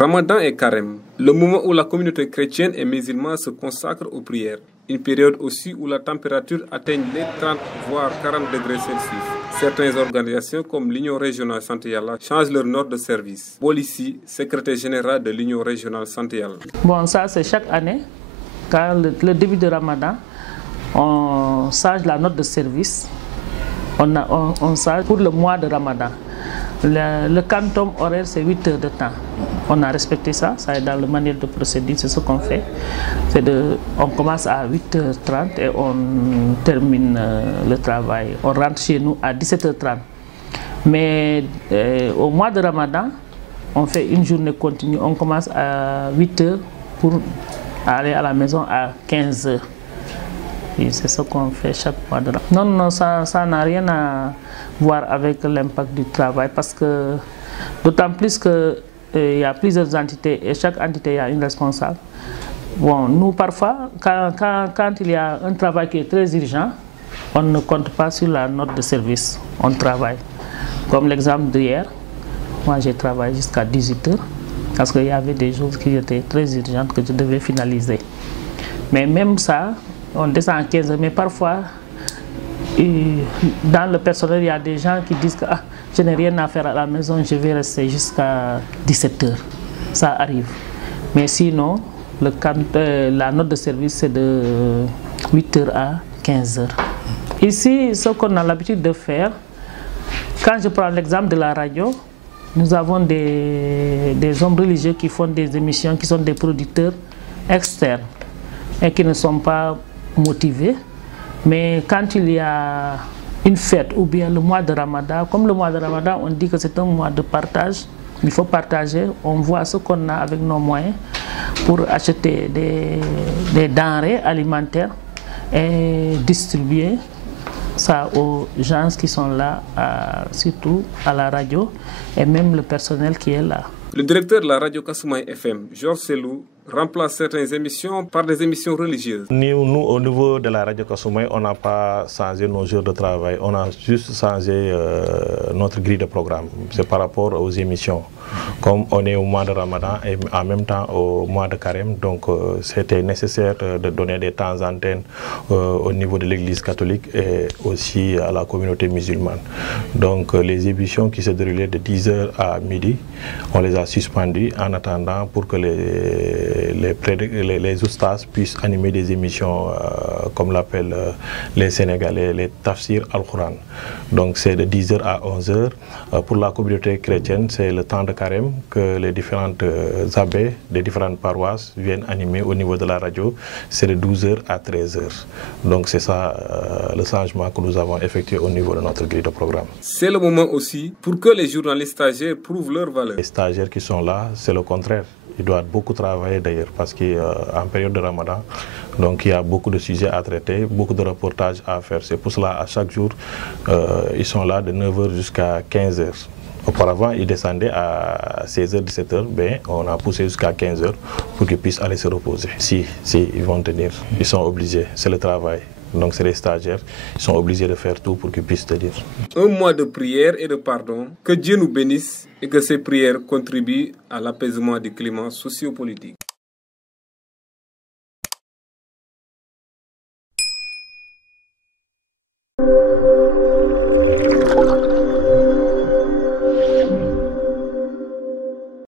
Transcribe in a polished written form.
Ramadan et Carême, le moment où la communauté chrétienne et musulmane se consacre aux prières. Une période aussi où la température atteint les 30 voire 40 degrés Celsius. Certaines organisations comme l'Union régionale Santé Yalla changent leur note de service. Bolissi, secrétaire général de l'Union régionale Santé Yalla. Bon, ça c'est chaque année, quand le début de Ramadan, on change la note de service. On change pour le mois de Ramadan. Le quantum horaire, c'est 8 heures de temps. On a respecté ça, ça est dans le manuel de procédure, c'est ce qu'on fait. On commence à 8h30 et on termine le travail. On rentre chez nous à 17h30. Mais au mois de Ramadan, on fait une journée continue. On commence à 8h pour aller à la maison à 15h. C'est ce qu'on fait chaque mois de Ramadan. Non, ça n'a rien à voir avec l'impact du travail parce que d'autant plus qu'il y a plusieurs entités et chaque entité a une responsable. Bon, nous parfois, quand il y a un travail qui est très urgent, on ne compte pas sur la note de service, on travaille. Comme l'exemple d'hier, moi j'ai travaillé jusqu'à 18h parce qu'il y avait des choses qui étaient très urgentes que je devais finaliser. Mais même ça, on descend à 15h, mais parfois, dans le personnel, il y a des gens qui disent que je n'ai rien à faire à la maison, je vais rester jusqu'à 17h. Ça arrive. Mais sinon, la note de service, c'est de 8h à 15h. Ici, ce qu'on a l'habitude de faire, quand je prends l'exemple de la radio, nous avons des hommes religieux qui font des émissions, qui sont des producteurs externes et qui ne sont pas motivés. Mais quand il y a une fête ou bien le mois de Ramadan, comme le mois de Ramadan, on dit que c'est un mois de partage, il faut partager, on voit ce qu'on a avec nos moyens pour acheter des denrées alimentaires et distribuer ça aux gens qui sont là, surtout à la radio et même le personnel qui est là. Le directeur de la radio Kasumai FM, Georges Selou, remplace certaines émissions par des émissions religieuses. Nous, au niveau de la radio Kasumai, on n'a pas changé nos jours de travail, on a juste changé notre grille de programme. C'est par rapport aux émissions. Comme on est au mois de Ramadan et en même temps au mois de Carême, donc c'était nécessaire de donner des temps d'antenne au niveau de l'église catholique et aussi à la communauté musulmane. Donc les émissions qui se déroulaient de 10h à midi, on les a suspendues en attendant pour que les oustas puissent animer des émissions comme l'appellent les Sénégalais, les tafsir al-Quran. Donc c'est de 10h à 11h. Pour la communauté chrétienne, c'est le temps de Carême que les différentes abbés des différentes paroisses viennent animer au niveau de la radio. C'est de 12h à 13h. Donc c'est ça le changement que nous avons effectué au niveau de notre grille de programme. C'est le moment aussi pour que les journalistes stagiaires prouvent leur valeur. Les stagiaires qui sont là, c'est le contraire. Ils doivent beaucoup travailler d'ailleurs parce qu'en période de Ramadan, donc il y a beaucoup de sujets à traiter, beaucoup de reportages à faire. C'est pour cela à chaque jour, ils sont là de 9h jusqu'à 15h. Auparavant, ils descendaient à 16h, 17h, ben, on a poussé jusqu'à 15h pour qu'ils puissent aller se reposer. Si, ils vont tenir, ils sont obligés, c'est le travail. Donc c'est les stagiaires, ils sont obligés de faire tout pour qu'ils puissent tenir. Un mois de prière et de pardon, que Dieu nous bénisse et que ces prières contribuent à l'apaisement du climat sociopolitique.